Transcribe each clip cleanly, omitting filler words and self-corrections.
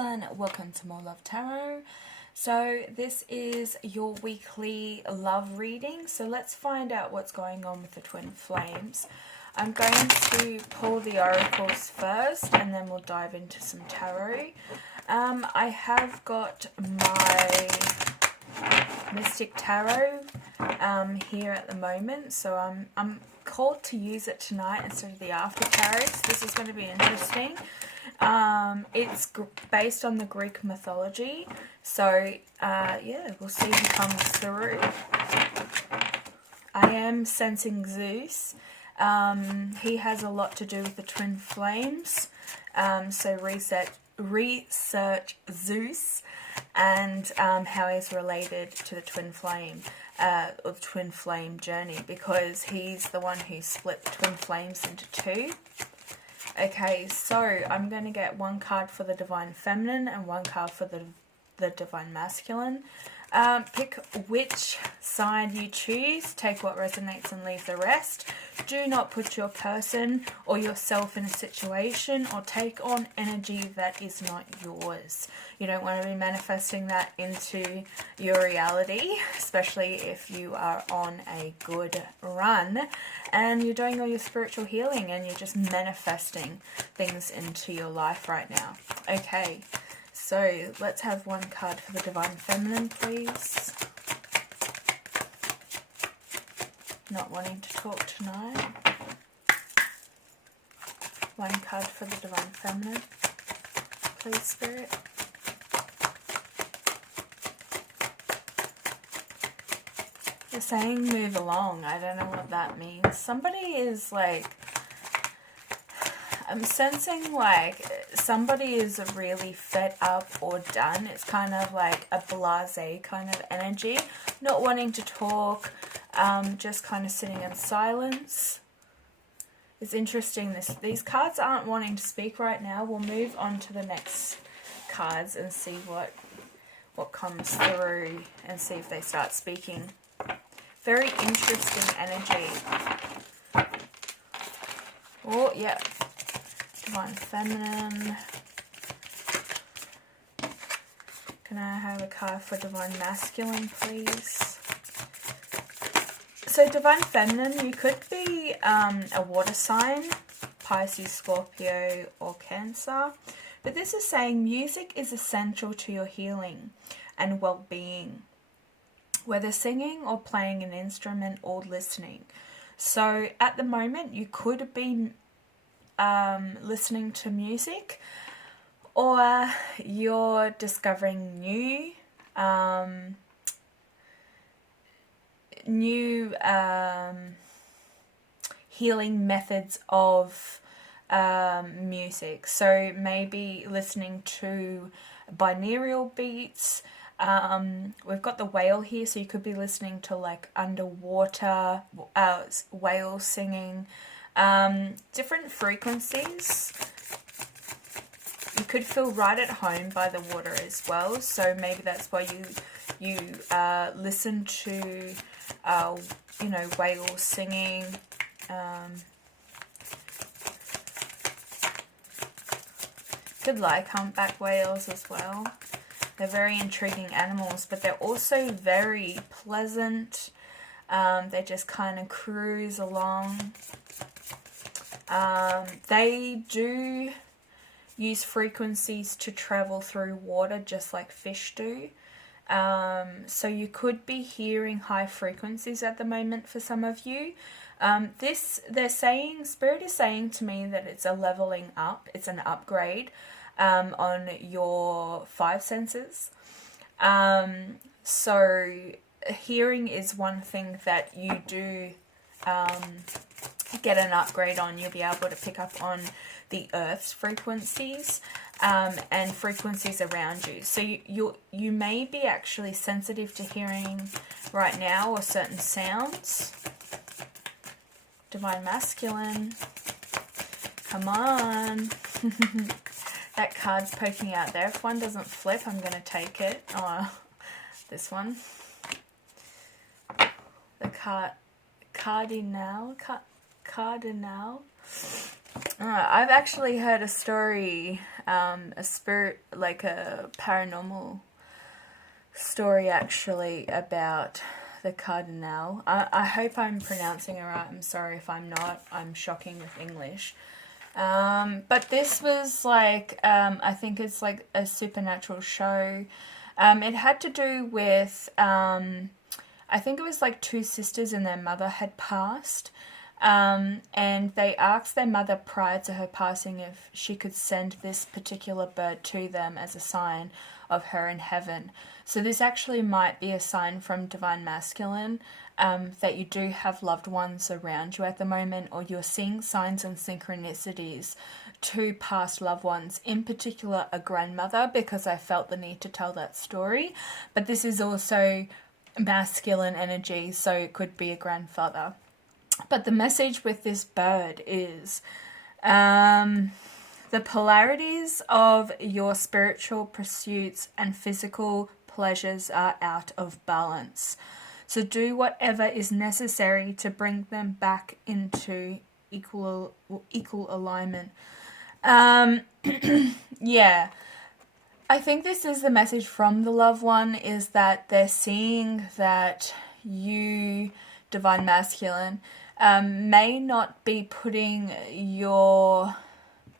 everyone, welcome to More Love Tarot. So this is your weekly love reading. So let's find out what's going on with the twin flames. I'm going to pull the oracles first and then we'll dive into some tarot. I have got my Mystic Tarot here at the moment, so I'm called to use it tonight instead of the after tarot. So this is going to be interesting. It's based on the Greek mythology, so yeah, we'll see who comes through. I am sensing Zeus. He has a lot to do with the twin flames, so research Zeus and how he's related to the twin flame, or the twin flame journey, because he's the one who split the twin flames into two. Okay, so I'm going to get one card for the Divine Feminine and one card for the Divine Masculine. Pick which side you choose, take what resonates and leave the rest. Do not put your person or yourself in a situation or take on energy that is not yours. You don't want to be manifesting that into your reality, especially if you are on a good run and you're doing all your spiritual healing and you're just manifesting things into your life right now. Okay. So let's have one card for the Divine Feminine, please. Not wanting to talk tonight. One card for the Divine Feminine, please, Spirit. They're saying move along. I don't know what that means. Somebody is like... I'm sensing like somebody is really fed up or done. It's kind of like a blasé kind of energy. Not wanting to talk, just kind of sitting in silence. It's interesting. These cards aren't wanting to speak right now. We'll move on to the next cards and see what comes through and see if they start speaking. Very interesting energy. Oh, yeah. Divine Feminine. Can I have a card for Divine Masculine, please? So Divine Feminine, you could be a water sign, Pisces, Scorpio, or Cancer. But this is saying music is essential to your healing and well-being, whether singing or playing an instrument or listening. So at the moment, you could be listening to music, or you're discovering new healing methods of music. So maybe listening to binaural beats. We've got the whale here, so you could be listening to like underwater whales singing. Different frequencies. You could feel right at home by the water as well, so maybe that's why you listen to whales singing. Could like humpback whales as well. They're very intriguing animals, but they're also very pleasant. They just kind of cruise along. They do use frequencies to travel through water just like fish do. So you could be hearing high frequencies at the moment for some of you. Spirit is saying to me that it's a leveling up, it's an upgrade on your 5 senses. So hearing is one thing that you do get an upgrade on. You'll be able to pick up on the Earth's frequencies and frequencies around you. So you may be actually sensitive to hearing right now or certain sounds. Divine Masculine, come on. That card's poking out there. If one doesn't flip, I'm going to take it. Oh, this one. The Cardinal. I've actually heard a story, like a paranormal story actually, about the Cardinal. I hope I'm pronouncing it right. I'm sorry if I'm not. I'm shocking with English. But this was like, I think it's like a supernatural show. It had to do with, I think it was like two sisters and their mother had passed. And they asked their mother prior to her passing if she could send this particular bird to them as a sign of her in heaven. So this actually might be a sign from Divine Masculine, that you do have loved ones around you at the moment, or you're seeing signs and synchronicities to past loved ones, in particular a grandmother, because I felt the need to tell that story. But this is also masculine energy, so it could be a grandfather. But the message with this bird is the polarities of your spiritual pursuits and physical pleasures are out of balance. So do whatever is necessary to bring them back into equal alignment. Yeah. I think this is the message from the loved one, is that they're seeing that you, Divine Masculine, may not be putting your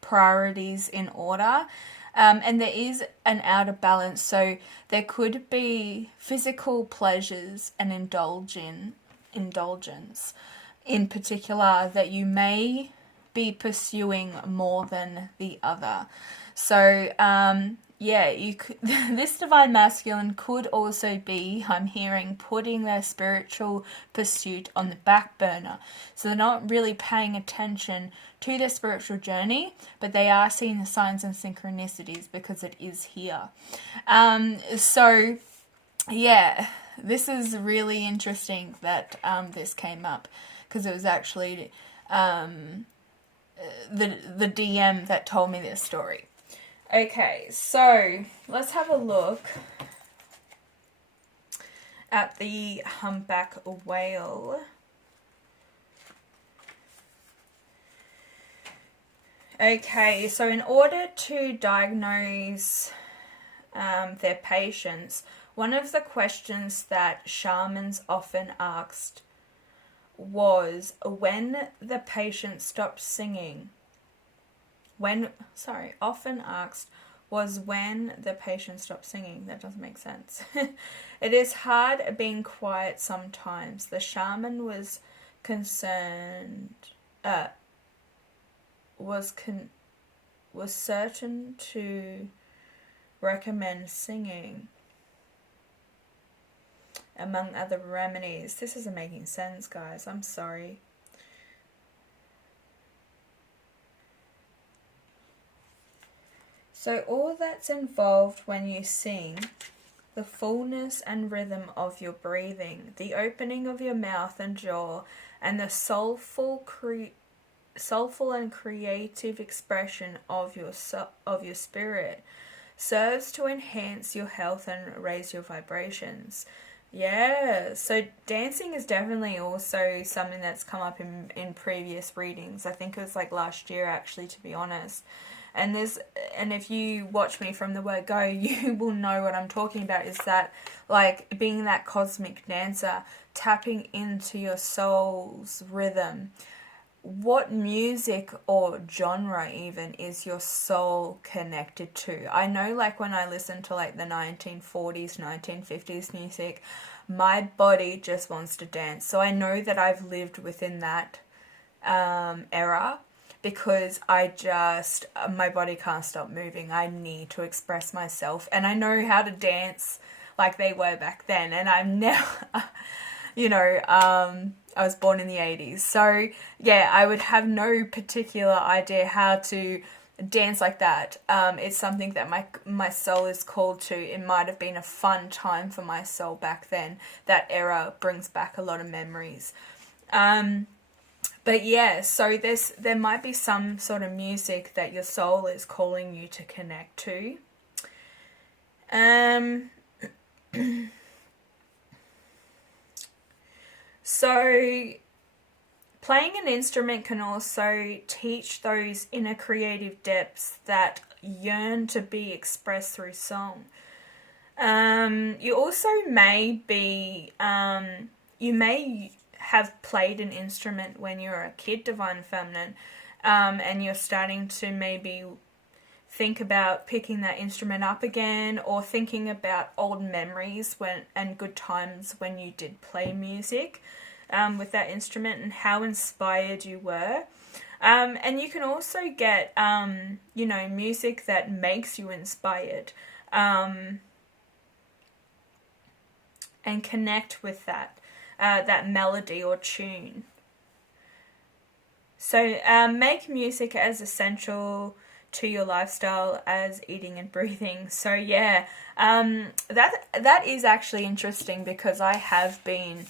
priorities in order, and there is an out of balance. So there could be physical pleasures and indulgence in particular that you may be pursuing more than the other. So yeah, you could, this Divine Masculine could also be, I'm hearing, putting their spiritual pursuit on the back burner. So they're not really paying attention to their spiritual journey, but they are seeing the signs and synchronicities because it is here. So yeah, this is really interesting that this came up, because it was actually the DM that told me this story. Okay, so let's have a look at the humpback whale. Okay, so in order to diagnose their patients, one of the questions that shamans often asked was when the patient stopped singing. Often asked was when the patient stopped singing. That doesn't make sense. It is hard being quiet sometimes. The shaman was concerned, was certain to recommend singing among other remedies. This isn't making sense, guys. I'm sorry. So all that's involved when you sing, the fullness and rhythm of your breathing, the opening of your mouth and jaw, and the soulful and creative expression of your spirit serves to enhance your health and raise your vibrations. Yeah, so dancing is definitely also something that's come up in previous readings. I think it was like last year, actually, to be honest. And if you watch me from the word go, you will know what I'm talking about, is that, like, being that cosmic dancer, tapping into your soul's rhythm. What music or genre even is your soul connected to? I know, like, when I listen to like the 1940s, 1950s music, my body just wants to dance. So I know that I've lived within that era, because my body can't stop moving. I need to express myself, and I know how to dance like they were back then, and I'm never, I was born in the 80s, so yeah, I would have no particular idea how to dance like that. It's something that my soul is called to. It might have been a fun time for my soul back then. That era brings back a lot of memories. But yeah, so there might be some sort of music that your soul is calling you to connect to. So playing an instrument can also teach those inner creative depths that yearn to be expressed through song. You also may be, you may have played an instrument when you were a kid, Divine Feminine, and you're starting to maybe think about picking that instrument up again, or thinking about old memories and good times when you did play music with that instrument and how inspired you were. And you can also get, music that makes you inspired, and connect with that melody or tune. So make music as essential to your lifestyle as eating and breathing. So yeah, that is actually interesting, because I have been,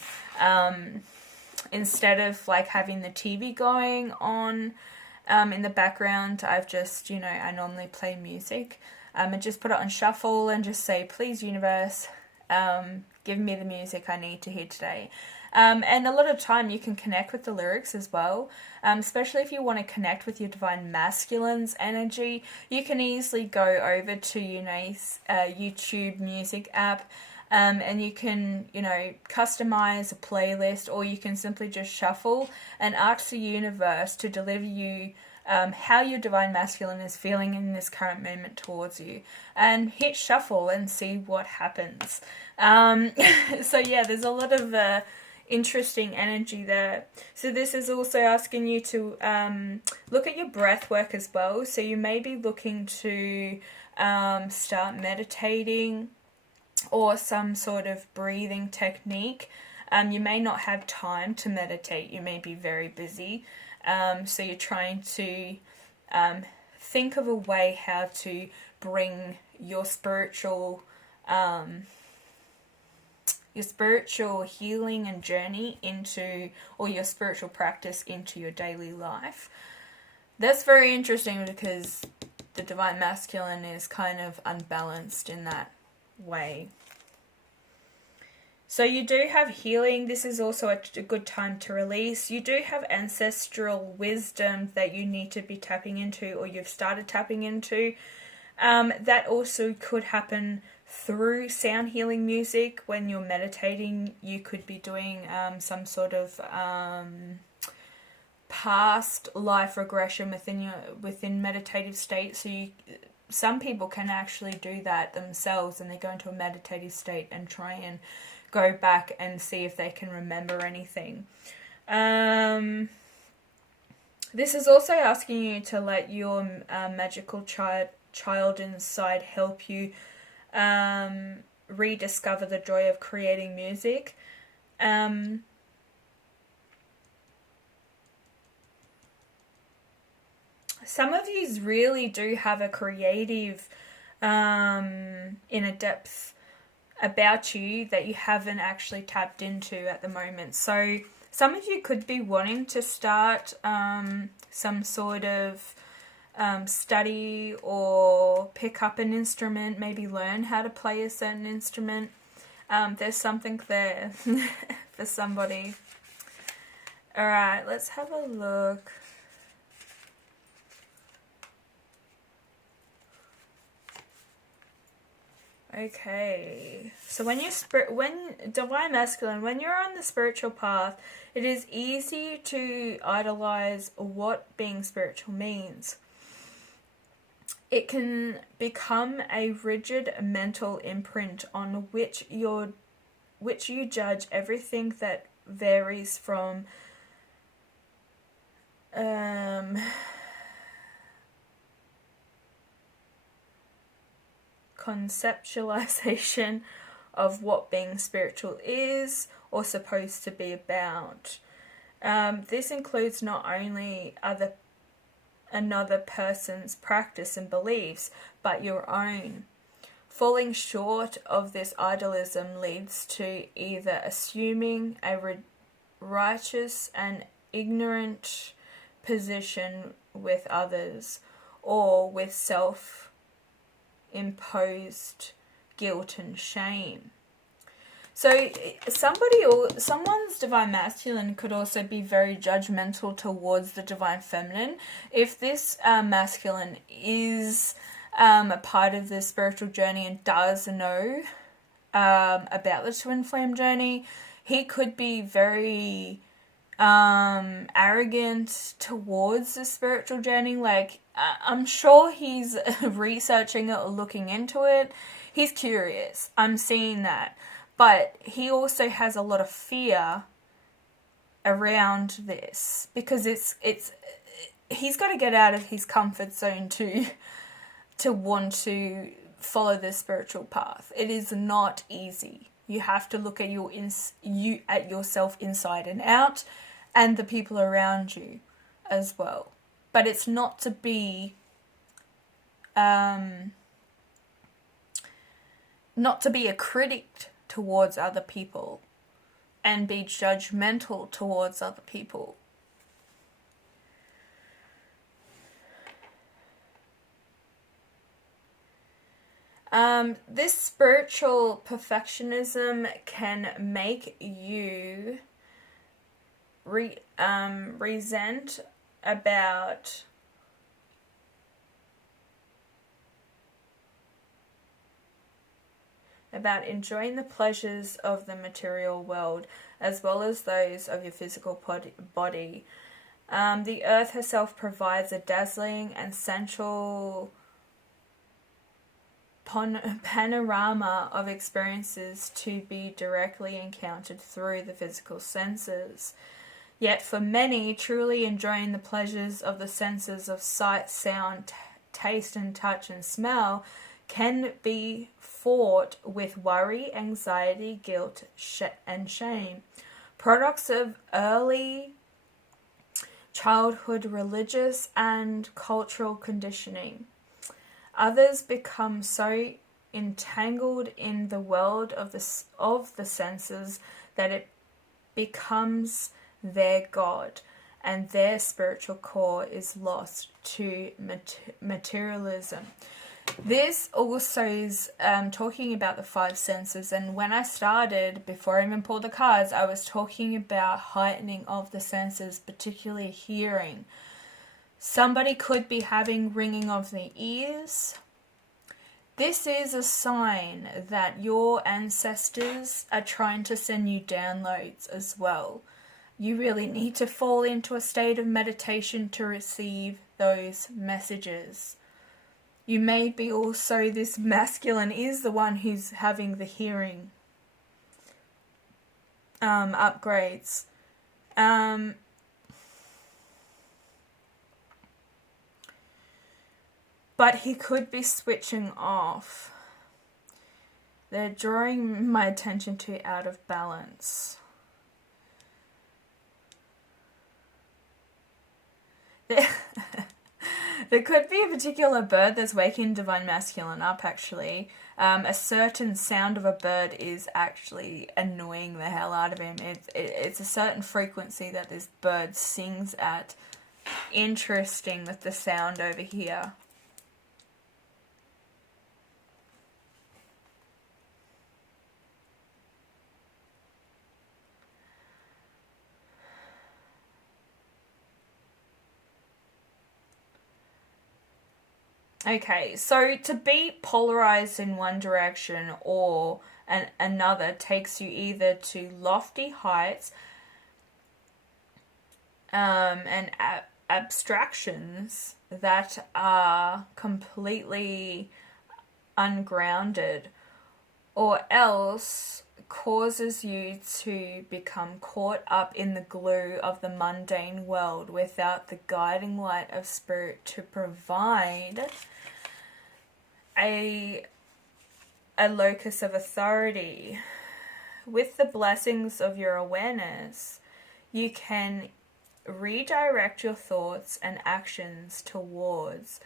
instead of like having the TV going on in the background, I've just, I normally play music and just put it on shuffle and just say, please universe, give me the music I need to hear today. And a lot of time you can connect with the lyrics as well, especially if you want to connect with your Divine Masculine's energy. You can easily go over to YouTube music app, and you can customize a playlist, or you can simply just shuffle and ask the universe to deliver you how your Divine Masculine is feeling in this current moment towards you, and hit shuffle and see what happens. So yeah, there's a lot of interesting energy there. So this is also asking you to look at your breath work as well. So you may be looking to start meditating or some sort of breathing technique. You may not have time to meditate. You may be very busy. So you're trying to think of a way how to bring your spiritual healing and journey into, or your spiritual practice into your daily life. That's very interesting, because the Divine Masculine is kind of unbalanced in that way. So you do have healing. This is also a good time to release. You do have ancestral wisdom that you need to be tapping into, or you've started tapping into. That also could happen through sound healing music. When you're meditating, you could be doing some sort of past life regression within meditative state. So some people can actually do that themselves, and they go into a meditative state and try and go back and see if they can remember anything. This is also asking you to let your magical child inside help you rediscover the joy of creating music. Some of you really do have a creative inner depth about you that you haven't actually tapped into at the moment. So some of you could be wanting to start some sort of study or pick up an instrument, maybe learn how to play a certain instrument. There's something there for somebody. Alright, let's have a look. Okay, so when Divine Masculine, when you're on the spiritual path, it is easy to idolize what being spiritual means. It can become a rigid mental imprint on which you judge everything that varies from conceptualization of what being spiritual is or supposed to be about. This includes not only another person's practice and beliefs, but your own. Falling short of this idealism leads to either assuming a righteous and ignorant position with others, or with self-imposed guilt and shame. So somebody or someone's divine masculine could also be very judgmental towards the divine feminine. If this masculine is a part of the spiritual journey and does know about the twin flame journey, he could be very arrogant towards the spiritual journey. Like, I'm sure he's researching it or looking into it. He's curious. I'm seeing that. But he also has a lot of fear around this, because he's got to get out of his comfort zone to want to follow the spiritual path. It is not easy. You have to look at yourself inside and out, and the people around you as well. But it's not to be a critic towards other people and be judgmental towards other people. This spiritual perfectionism can make you resent about enjoying the pleasures of the material world as well as those of your physical body. The earth herself provides a dazzling and sensual panorama of experiences to be directly encountered through the physical senses. Yet for many, truly enjoying the pleasures of the senses of sight, sound, taste and touch and smell can be fraught with worry, anxiety, guilt, and shame. Products of early childhood religious and cultural conditioning. Others become so entangled in the world of the senses that it becomes their God, and their spiritual core is lost to materialism. This also is talking about the five senses, and when I started, before I even pulled the cards, I was talking about heightening of the senses, particularly hearing. Somebody could be having ringing of the ears. This is a sign that your ancestors are trying to send you downloads as well. You really need to fall into a state of meditation to receive those messages. You may be also, this masculine is the one who's having the hearing upgrades. But he could be switching off. They're drawing my attention to out of balance. There could be a particular bird that's waking divine masculine up, actually. A certain sound of a bird is actually annoying the hell out of him. It's a certain frequency that this bird sings at. Interesting with the sound over here. Okay, so to be polarized in one direction or another takes you either to lofty heights and abstractions that are completely ungrounded, or else causes you to become caught up in the glue of the mundane world without the guiding light of spirit to provide a locus of authority. With the blessings of your awareness, you can redirect your thoughts and actions towards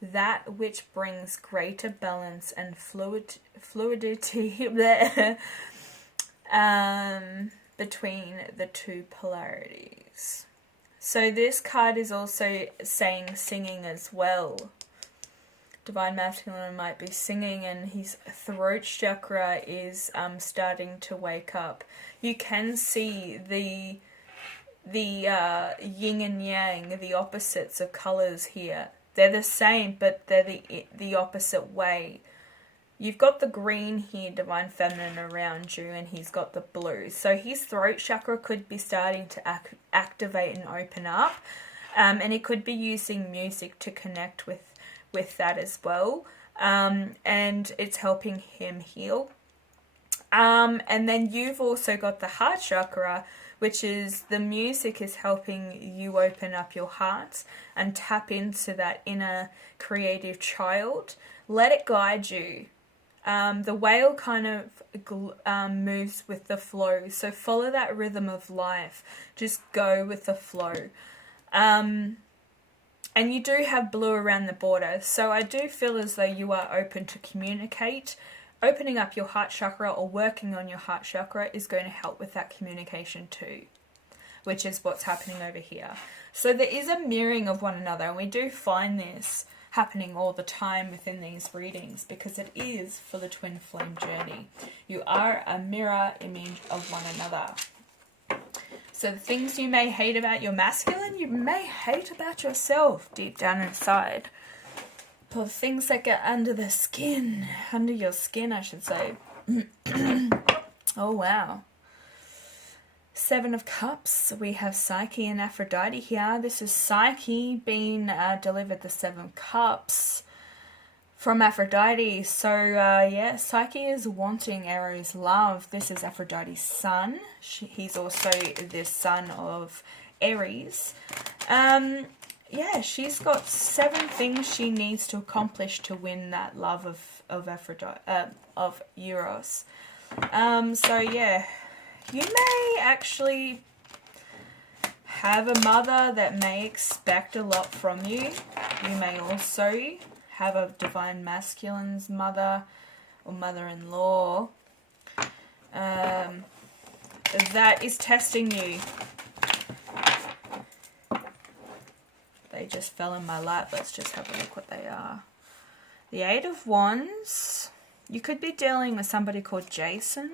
that which brings greater balance and fluidity between the two polarities. So this card is also saying singing as well. Divine Masculine might be singing and his throat chakra is starting to wake up. You can see the yin and yang, the opposites of colours here. They're the same, but they're the opposite way. You've got the green here, Divine Feminine, around you, and he's got the blue. So his throat chakra could be starting to activate and open up. And he could be using music to connect with that as well. And it's helping him heal. And then you've also got the heart chakra, which is the music is helping you open up your heart and tap into that inner creative child. Let it guide you. The whale kind of moves with the flow. So follow that rhythm of life. Just go with the flow. And you do have blue around the border. So I do feel as though you are open to communicate. Opening up your heart chakra or working on your heart chakra is going to help with that communication too, which is what's happening over here. So there is a mirroring of one another, and we do find this happening all the time within these readings because it is for the twin flame journey. You are a mirror image of one another. So the things you may hate about your masculine, you may hate about yourself deep down inside. For things that get under the skin, under your skin, I should say. Oh, wow. Seven of Cups. We have Psyche and Aphrodite here. This is Psyche being delivered the Seven Cups from Aphrodite. So, yeah, Psyche is wanting Aries love. This is Aphrodite's son. He's also the son of Aries. Yeah, she's got 7 things she needs to accomplish to win that love of Aphrodite, of Eros. So yeah, you may actually have a mother that may expect a lot from you. You may also have a Divine Masculine's mother or mother-in-law that is testing you. They just fell in my lap. Let's just have a look what they are. The Eight of Wands. You could be dealing with somebody called Jason.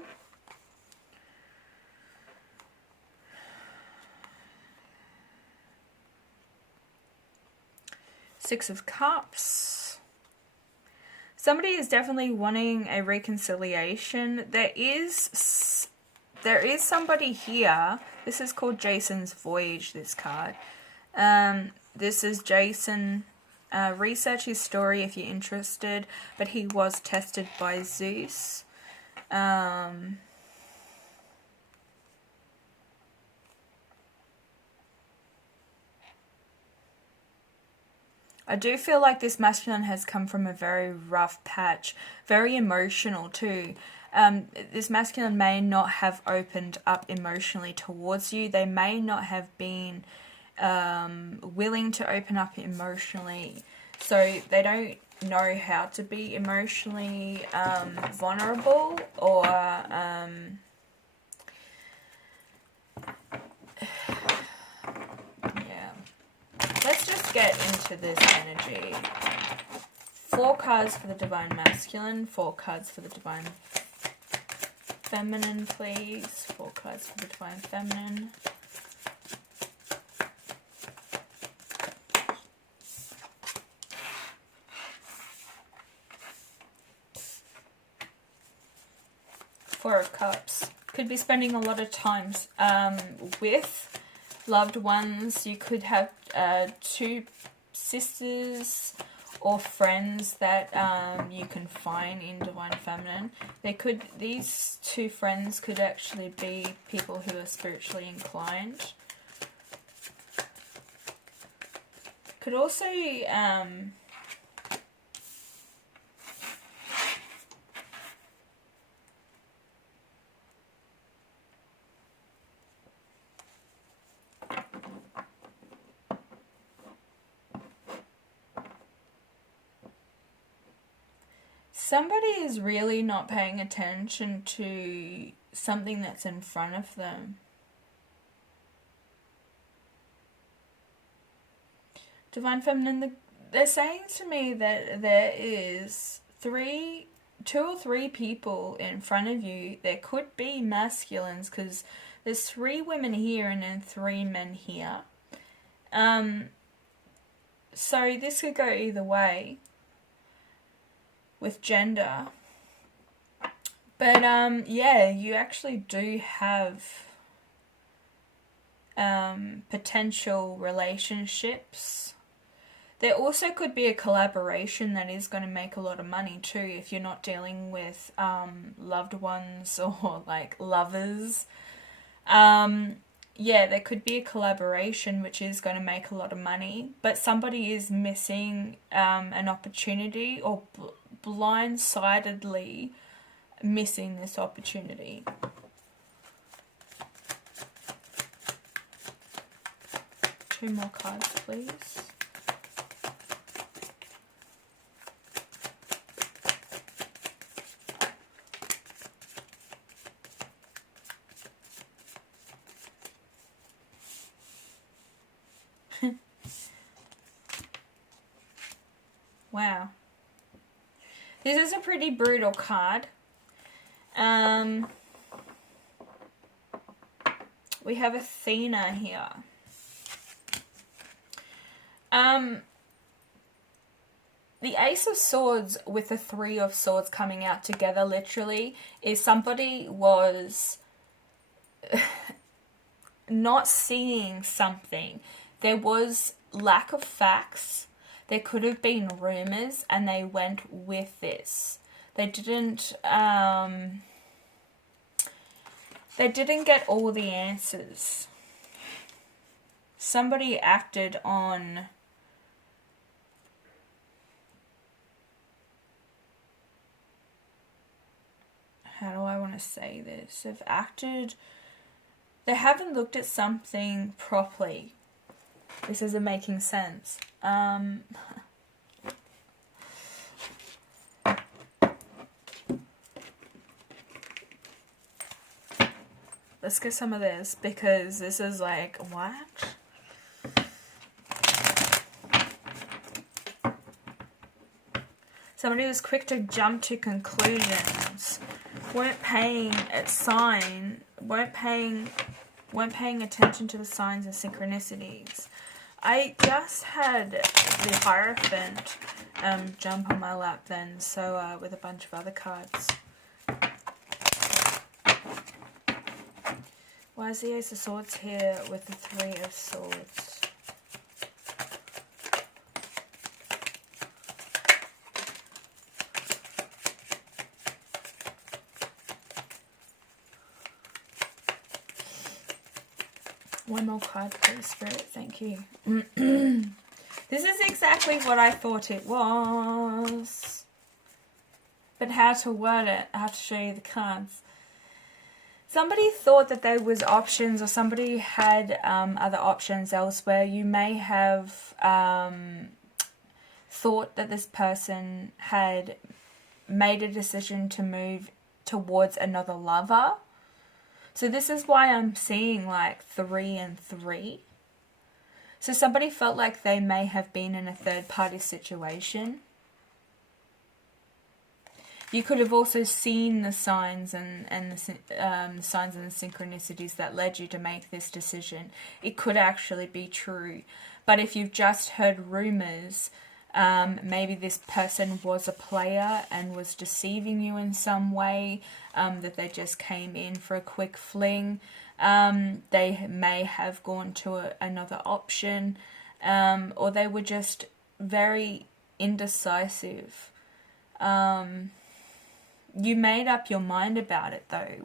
Six of Cups. Somebody is definitely wanting a reconciliation. There is somebody here. This is called Jason's Voyage, this card. This is Jason. Research his story if you're interested, but he was tested by Zeus. I do feel like this masculine has come from a very rough patch, very emotional too. This masculine may not have opened up emotionally towards you. They may not have been willing to open up emotionally, so they don't know how to be emotionally vulnerable, or yeah. Let's just get into this energy. 4 cards for the Divine Masculine, 4 cards for the Divine Feminine, please. 4 cards for the Divine Feminine. Four of Cups. Could be spending a lot of time with loved ones. You could have 2 sisters or friends that you can find in Divine Feminine. These 2 friends could actually be people who are spiritually inclined. Could also somebody is really not paying attention to something that's in front of them. Divine Feminine, they're saying to me that there is two or three people in front of you. There could be masculines, because there's 3 women here and then 3 men here. So this could go either way with gender. But yeah, you actually do have potential relationships. There also could be a collaboration that is going to make a lot of money too, if you're not dealing with loved ones or like lovers. Yeah, there could be a collaboration which is going to make a lot of money, but somebody is missing an opportunity, or blindsidedly missing this opportunity. Two more cards, please. Wow. This is a pretty brutal card. We have Athena here. The Ace of Swords with the 3 of Swords coming out together literally is somebody was not seeing something. There was lack of facts. There could have been rumors, and they went with this. They didn't get all the answers. Somebody acted on how do I want to say this? They haven't looked at something properly. This isn't making sense. Let's get some of this, because this is like, what? Somebody was quick to jump to conclusions, weren't paying attention to the signs and synchronicities. I just had the Hierophant jump on my lap then, so with a bunch of other cards. Why is the Ace of Swords here with the 3 of Swords? One more card, please, Spirit. Thank you. This is exactly what I thought it was. But how to word it, I have to show you the cards. Somebody thought that there was options, or somebody had other options elsewhere. You may have thought that this person had made a decision to move towards another lover. So this is why I'm seeing like 3 and 3. So somebody felt like they may have been in a third-party situation. You could have also seen the signs and the signs and the synchronicities that led you to make this decision. It could actually be true. But if you've just heard rumors, maybe this person was a player and was deceiving you in some way, that they just came in for a quick fling. They may have gone to another option, or they were just very indecisive. You made up your mind about it though.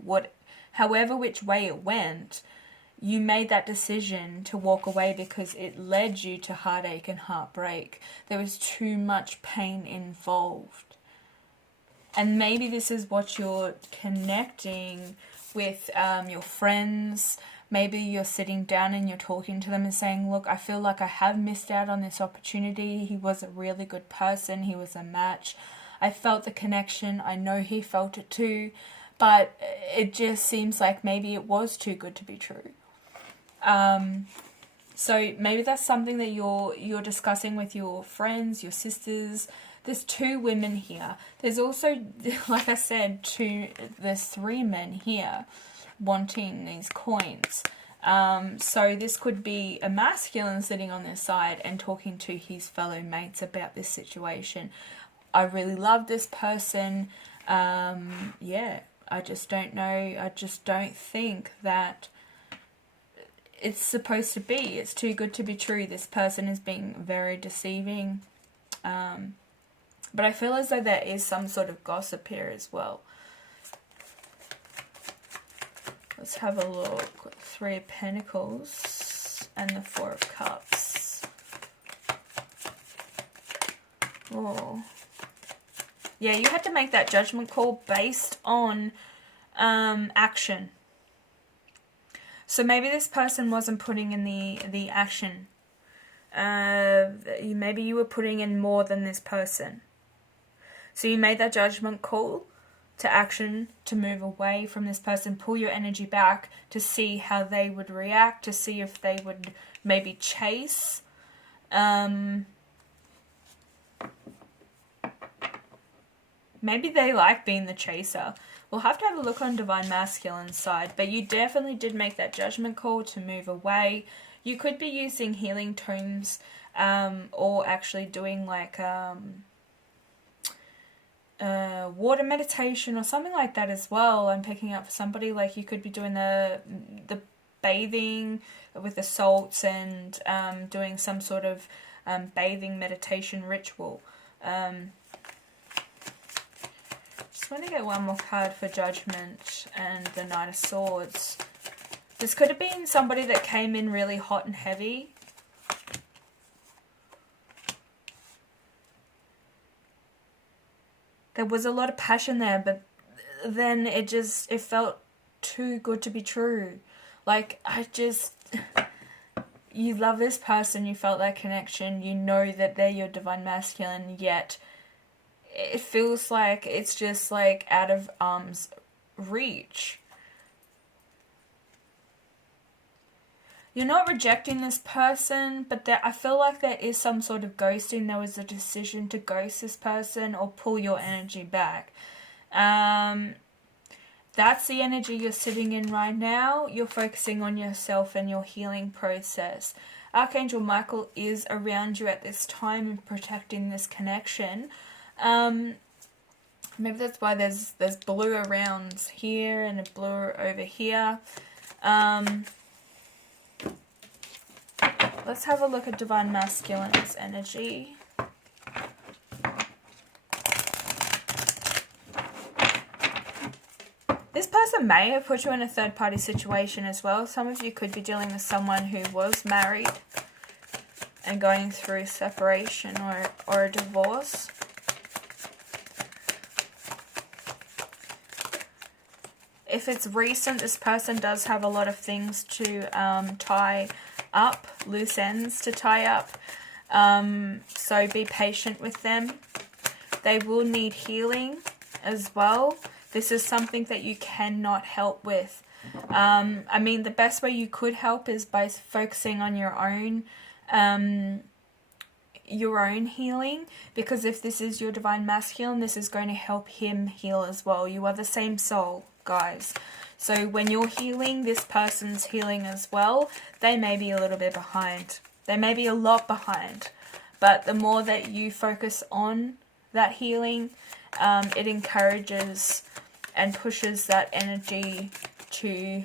However which way it went, you made that decision to walk away because it led you to heartache and heartbreak. There was too much pain involved. And maybe this is what you're connecting with your friends. Maybe you're sitting down and you're talking to them and saying, look, I feel like I have missed out on this opportunity. He was a really good person. He was a match. I felt the connection. I know he felt it too. But it just seems like maybe it was too good to be true. So maybe that's something that you're discussing with your friends, your sisters. There's 2 women here. There's also, like I said, there's 3 men here wanting these coins. So this could be a masculine sitting on their side and talking to his fellow mates about this situation. I really love this person. Yeah, I just don't know. I just don't think that it's supposed to be. It's too good to be true. This person is being very deceiving. But I feel as though there is some sort of gossip here as well. Let's have a look. 3 of Pentacles and the 4 of Cups. Oh. Yeah, you had to make that judgment call based on action. So maybe this person wasn't putting in the action. Maybe you were putting in more than this person. So you made that judgment call to action, to move away from this person, pull your energy back to see how they would react, to see if they would maybe chase. Maybe they like being the chaser. We'll have to have a look on Divine Masculine's side, but you definitely did make that judgment call to move away. You could be using healing tomes, or actually doing like water meditation or something like that as well. I'm picking up for somebody, like you could be doing the bathing with the salts and doing some sort of bathing meditation ritual. Just want to get one more card for Judgment and the Knight of Swords. This could have been somebody that came in really hot and heavy. There was a lot of passion there, but then it felt too good to be true. Like, you love this person, you felt that connection, you know that they're your Divine Masculine, yet it feels like it's just like out of arm's reach. You're not rejecting this person, but I feel like there is some sort of ghosting. There was a decision to ghost this person or pull your energy back. That's the energy you're sitting in right now. You're focusing on yourself and your healing process. Archangel Michael is around you at this time and protecting this connection. Maybe that's why there's blue around here and a blue over here. Let's have a look at Divine Masculine's energy. This person may have put you in a third-party situation as well. Some of you could be dealing with someone who was married and going through separation or a divorce. If it's recent, this person does have a lot of things to tie up, loose ends to tie up. So be patient with them. They will need healing as well. This is something that you cannot help with. I mean, the best way you could help is by focusing on your own healing, because if this is your Divine Masculine, this is going to help him heal as well. You are the same soul, guys. So when you're healing, this person's healing as well. They may be a little bit behind. They may be a lot behind. But the more that you focus on that healing, it encourages and pushes that energy to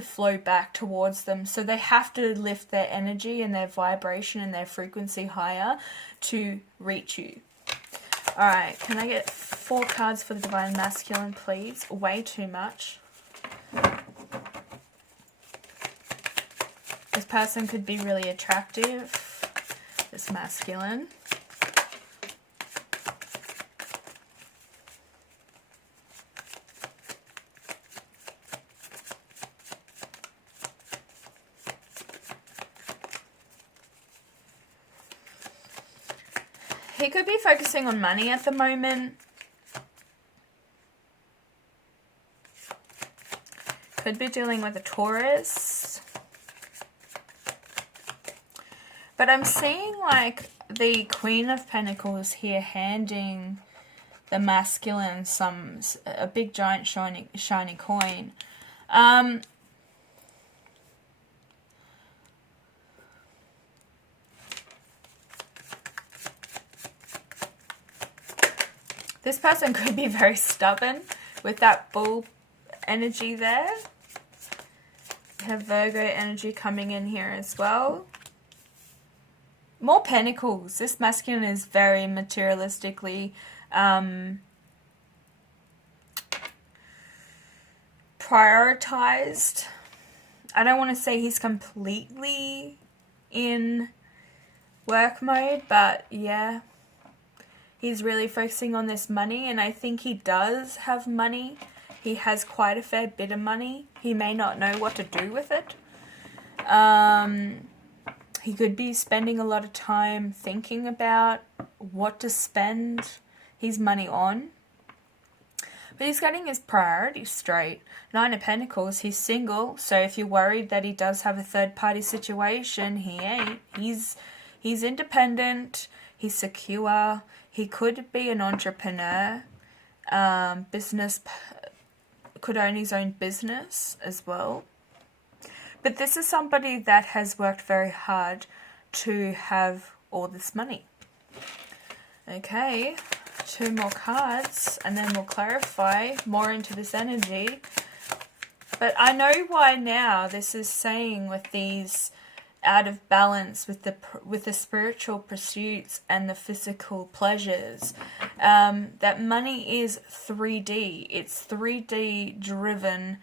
flow back towards them. So they have to lift their energy and their vibration and their frequency higher to reach you. Alright, can I get 4 cards for the Divine Masculine, please? Way too much. This person could be really attractive, this masculine. He could be focusing on money at the moment. Could be dealing with a Taurus. But I'm seeing like the Queen of Pentacles here handing the masculine a big giant shiny coin. This person could be very stubborn with that bull energy there. We have Virgo energy coming in here as well. More pentacles. This masculine is very materialistically prioritized. I don't want to say he's completely in work mode, but yeah. He's really focusing on this money, and I think he does have money. He has quite a fair bit of money. He may not know what to do with it. He could be spending a lot of time thinking about what to spend his money on. But he's getting his priorities straight. Nine of Pentacles, he's single, so if you're worried that he does have a third-party situation, he ain't. He's independent, he's secure. He could be an entrepreneur, could own his own business as well. But this is somebody that has worked very hard to have all this money. Okay, 2 more cards, and then we'll clarify more into this energy. But I know why now this is saying with these out of balance with the spiritual pursuits and the physical pleasures, that money is 3D. It's 3D driven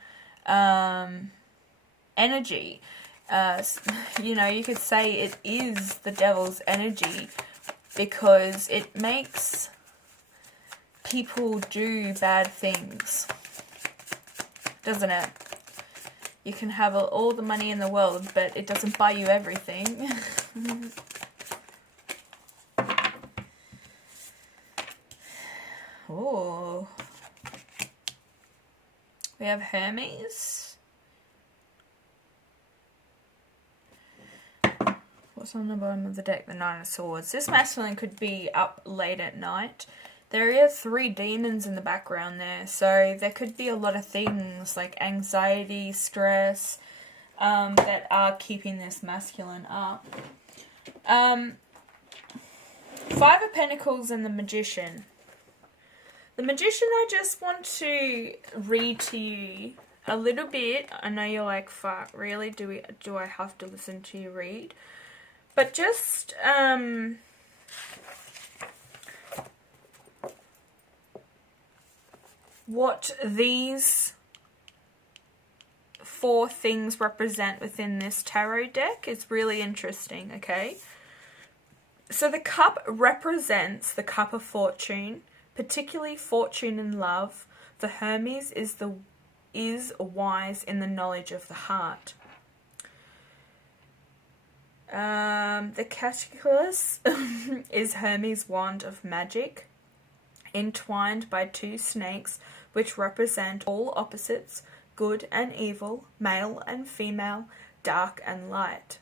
energy. You know, you could say it is the devil's energy because it makes people do bad things, doesn't it? You can have all the money in the world, but it doesn't buy you everything. Oh, we have Hermes. What's on the bottom of the deck? The Nine of Swords. This masculine could be up late at night. There are 3 demons in the background there, so there could be a lot of things like anxiety, stress, that are keeping this masculine up. 5 of Pentacles and the Magician. The Magician, I just want to read to you a little bit. I know you're like, fuck, really? Do I have to listen to you read? But just, what these 4 things represent within this tarot deck is really interesting, okay? So the cup represents the cup of fortune, particularly fortune in love. The Hermes is wise in the knowledge of the heart. The Caduceus is Hermes' wand of magic, entwined by 2 snakes which represent all opposites, good and evil, male and female, dark and light.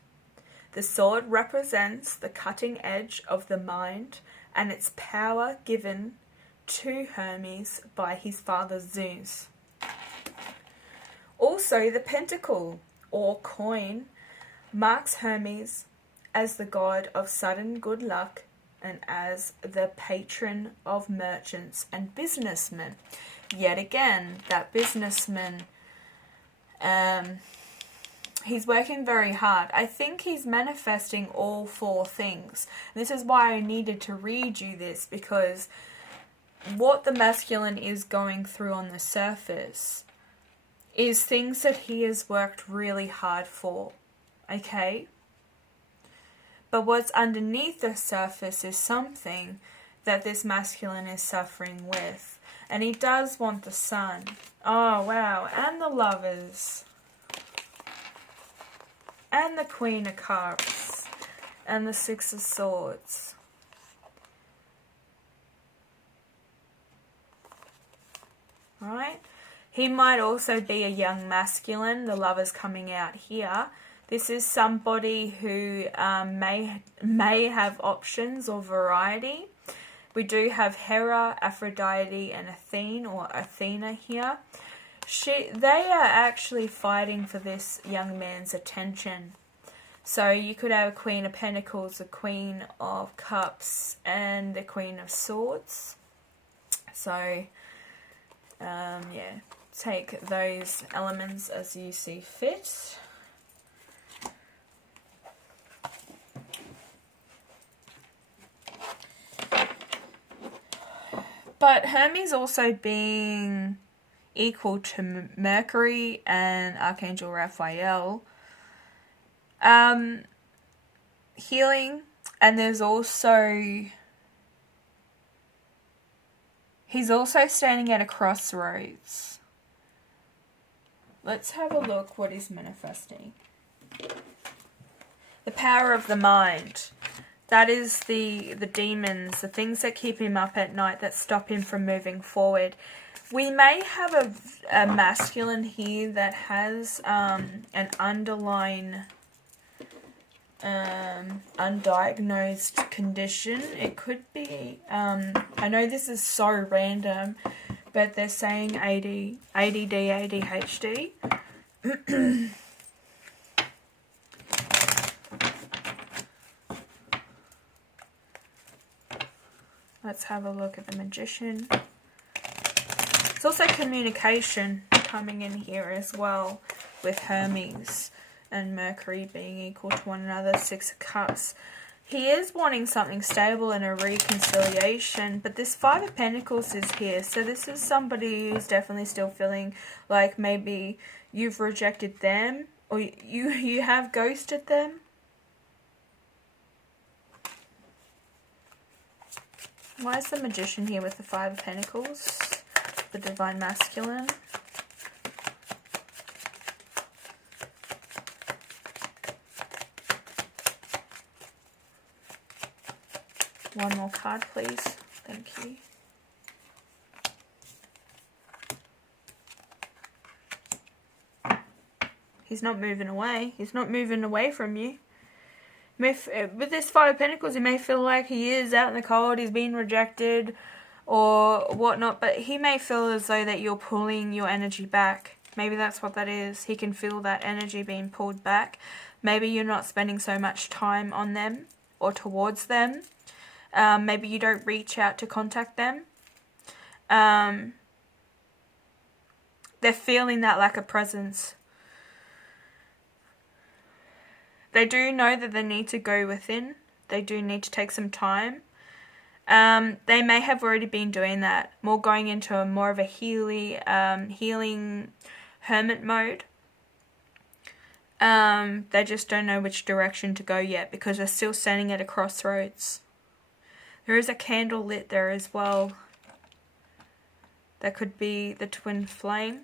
The sword represents the cutting edge of the mind and its power given to Hermes by his father Zeus. Also, the pentacle, or coin, marks Hermes as the god of sudden good luck and as the patron of merchants and businessmen. Yet again, that businessman, he's working very hard. I think he's manifesting all 4 things. This is why I needed to read you this, because what the masculine is going through on the surface is things that he has worked really hard for, okay? But what's underneath the surface is something that this masculine is suffering with. And he does want the sun. Oh, wow. And the Lovers. And the Queen of Cups. And the 6 of Swords. Right? He might also be a young masculine. The Lovers coming out here. This is somebody who may have options or variety. We do have Hera, Aphrodite, and Athena here. They are actually fighting for this young man's attention. So you could have a Queen of Pentacles, a Queen of Cups, and the Queen of Swords. So, yeah, take those elements as you see fit. But Hermes also being equal to Mercury and Archangel Raphael. Healing, and he's also standing at a crossroads. Let's have a look what he's manifesting. The power of the mind. That is the demons, the things that keep him up at night, that stop him from moving forward. We may have a masculine here that has an underlying undiagnosed condition. It could be, I know this is so random, but they're saying ADD, ADHD. Let's have a look at the Magician. It's also communication coming in here as well, with Hermes and Mercury being equal to one another. 6 of Cups. He is wanting something stable and a reconciliation, but this 5 of Pentacles is here. So this is somebody who's definitely still feeling like maybe you've rejected them, or you have ghosted them. Why is the Magician here with the 5 of Pentacles? The Divine Masculine. One more card, please. Thank you. He's not moving away. He's not moving away from you. With this 5 of Pentacles, he may feel like he is out in the cold, he's been rejected or whatnot, but he may feel as though that you're pulling your energy back. Maybe that's what that is. He can feel that energy being pulled back. Maybe you're not spending so much time on them or towards them. Maybe you don't reach out to contact them. They're feeling that lack of presence. They do know that they need to go within. They do need to take some time. They may have already been doing that. More going into more of a healing hermit mode. They just don't know which direction to go yet because they're still standing at a crossroads. There is a candle lit there as well. That could be the twin flame.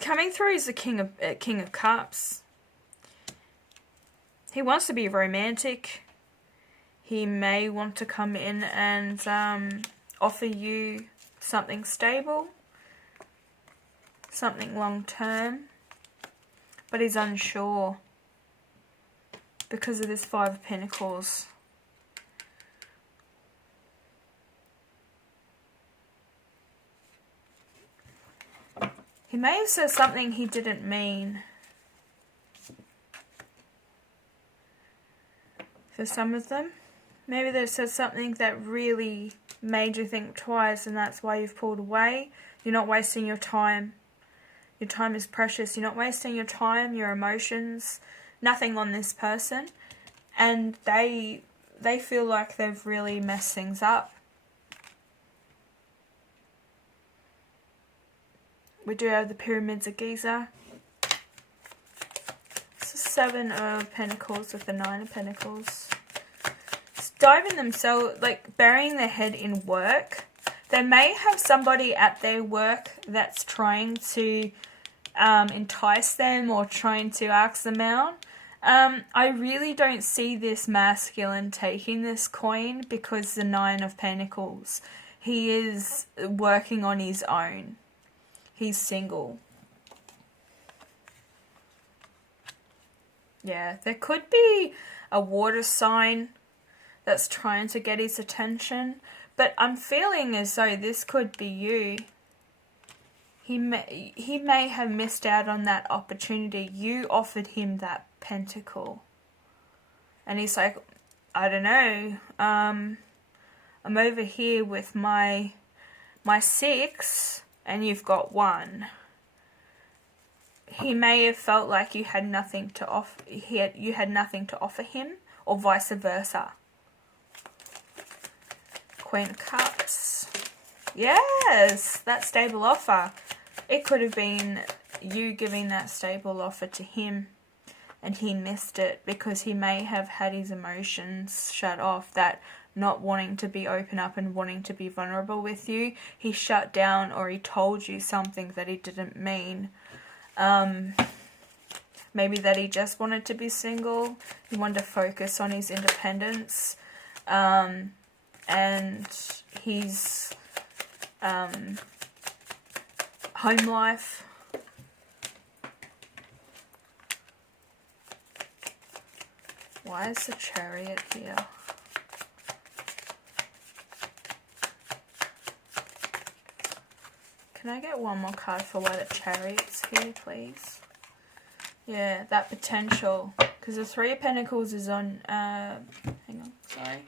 Coming through is the King of Cups. He wants to be romantic. He may want to come in and offer you something stable, something long term, but he's unsure because of this 5 of Pentacles. He may have said something he didn't mean. For some of them, maybe they've said something that really made you think twice, and that's why you've pulled away. You're not wasting your time. Your time is precious. You're not wasting your time, your emotions, nothing on this person. And they feel like they've really messed things up. We do have the Pyramids of Giza. It's the 7 of Pentacles with the 9 of Pentacles. It's diving themselves, like burying their head in work. They may have somebody at their work that's trying to entice them or trying to ask them out. I really don't see this masculine taking this coin because the 9 of Pentacles. He is working on his own. He's single. Yeah, there could be a water sign that's trying to get his attention, but I'm feeling as though this could be you. He may have missed out on that opportunity. You offered him that pentacle. And he's like, I don't know, I'm over here with my 6 and you've got 1. He may have felt like you had nothing to offer. You had nothing to offer him, or vice versa. Queen of Cups. Yes, that stable offer. It could have been you giving that stable offer to him, and he missed it because he may have had his emotions shut off. That not wanting to be open up and wanting to be vulnerable with you, he shut down, or he told you something that he didn't mean. Maybe that he just wanted to be single. He wanted to focus on his independence, and his home life. Why is the Chariot here? Can I get one more card for why the Chariot's here, please? Yeah, that potential. Because the 3 of Pentacles is on... hang on, sorry.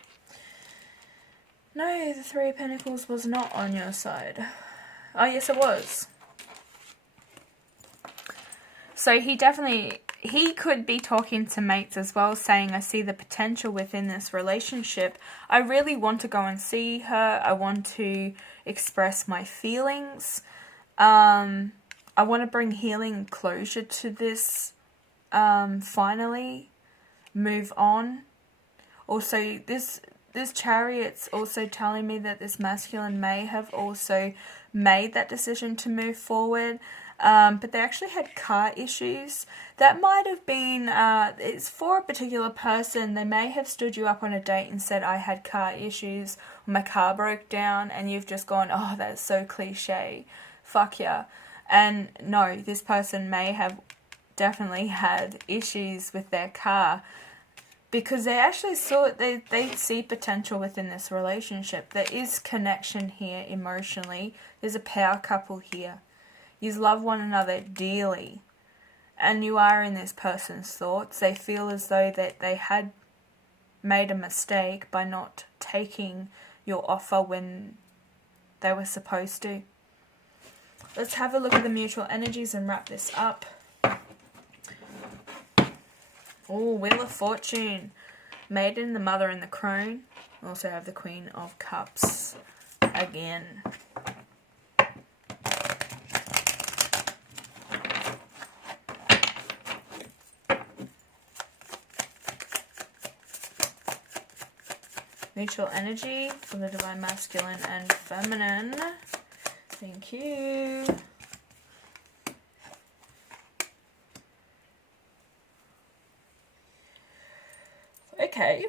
No, the 3 of Pentacles was not on your side. Oh, yes, it was. So he could be talking to mates as well, saying, I see the potential within this relationship. I really want to go and see her. I want to express my feelings. I want to bring healing and closure to this. Finally, move on. Also, this Chariot's also telling me that this masculine may have also made that decision to move forward. But they actually had car issues. That might have been, it's for a particular person. They may have stood you up on a date and said, I had car issues, or my car broke down, and you've just gone, oh, that's so cliche. Fuck yeah. And no, this person may have definitely had issues with their car, because they actually they see potential within this relationship. There is connection here emotionally. There's a power couple here. You love one another dearly, and you are in this person's thoughts. They feel as though that they had made a mistake by not taking your offer when they were supposed to. Let's have a look at the mutual energies and wrap this up. Oh, Wheel of Fortune. Maiden, the Mother, and the Crone. We also have the Queen of Cups again. Mutual energy for the Divine Masculine and Feminine. Thank you. Okay.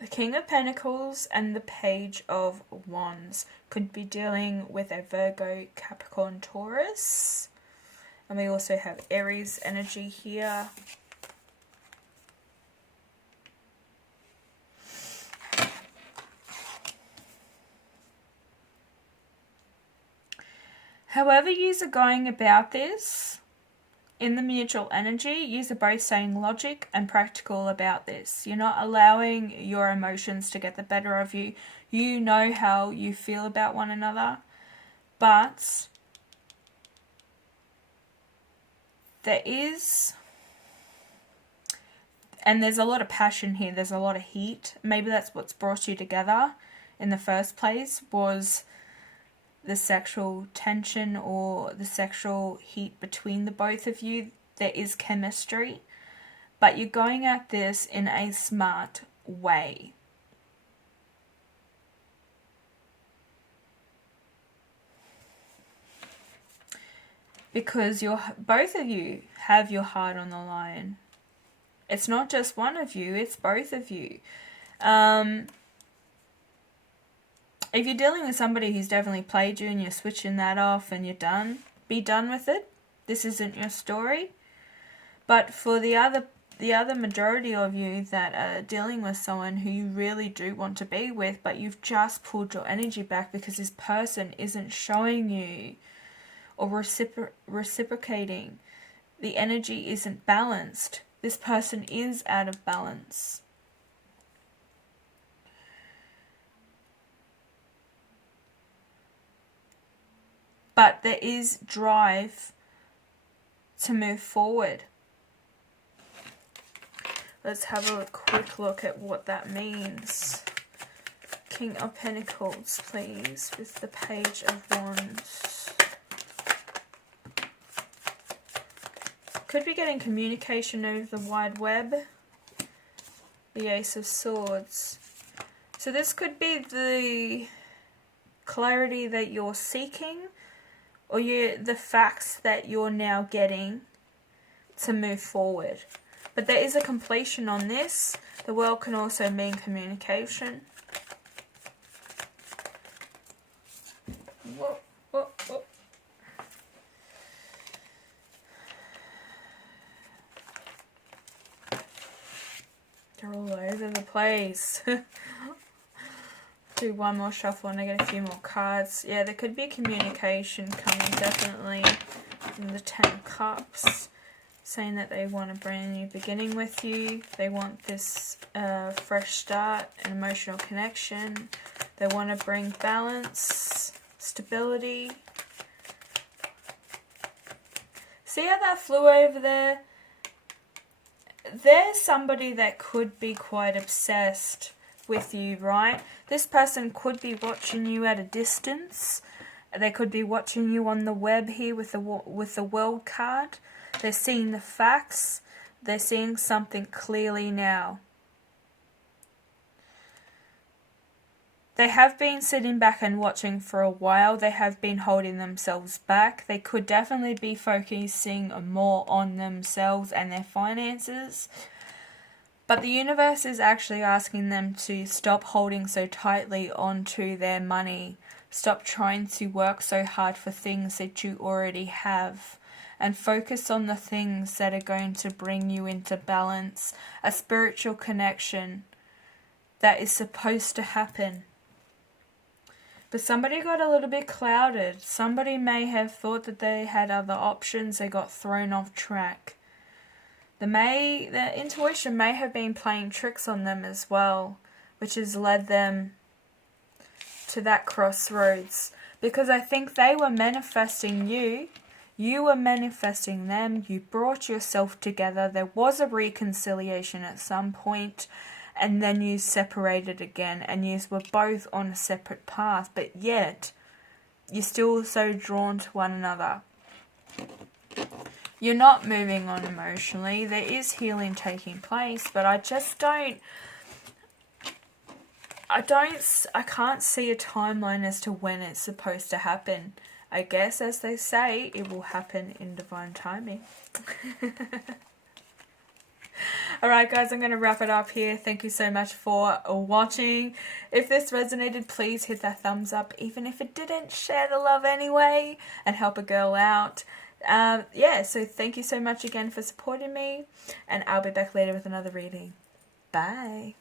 The King of Pentacles and the Page of Wands could be dealing with a Virgo, Capricorn, Taurus. And we also have Aries energy here. However yous are going about this, in the mutual energy, yous are both saying logic and practical about this. You're not allowing your emotions to get the better of you. You know how you feel about one another, but there is, and there's a lot of passion here, there's a lot of heat. Maybe that's what's brought you together in the first place, was the sexual tension or the sexual heat between the both of you. There is chemistry, but you're going at this in a smart way. Because both of you have your heart on the line. It's not just one of you, it's both of you. If you're dealing with somebody who's definitely played you and you're switching that off and you're done, be done with it. This isn't your story. But for the other majority of you that are dealing with someone who you really do want to be with, but you've just pulled your energy back because this person isn't showing you or reciprocating. The energy isn't balanced. This person is out of balance. But there is drive to move forward. Let's have a quick look at what that means. King of Pentacles, please, with the Page of Wands. Could be getting communication over the wide web. The Ace of Swords. So this could be the clarity that you're seeking, or the facts that you're now getting to move forward. But there is a completion on this. The world can also mean communication. Whoa, whoa, whoa. They're all over the place. Do one more shuffle and I get a few more cards. Yeah, there could be communication coming, definitely, from the Ten of Cups, saying that they want a brand new beginning with you. They want this fresh start, an emotional connection. They want to bring balance, stability. See how that flew over there? There's somebody that could be quite obsessed with you, right? This person could be watching you at a distance. They could be watching you on the web here with the world card. They're seeing the facts. They're seeing something clearly now. They have been sitting back and watching for a while. They have been holding themselves back. They could definitely be focusing more on themselves and their finances. But the universe is actually asking them to stop holding so tightly onto their money. Stop trying to work so hard for things that you already have. And focus on the things that are going to bring you into balance. A spiritual connection that is supposed to happen. But somebody got a little bit clouded. Somebody may have thought that they had other options. They got thrown off track. The intuition may have been playing tricks on them as well, which has led them to that crossroads. Because I think they were manifesting you. You were manifesting them. You brought yourself together. There was a reconciliation at some point. And then you separated again. And you were both on a separate path. But yet, you're still so drawn to one another. You're not moving on emotionally. There is healing taking place. But I just don't... I can't see a timeline as to when it's supposed to happen. I guess, as they say, it will happen in divine timing. Alright guys, I'm going to wrap it up here. Thank you so much for watching. If this resonated, please hit that thumbs up. Even if it didn't, share the love anyway and help a girl out. Yeah, so thank you so much again for supporting me. And I'll be back later with another reading. Bye.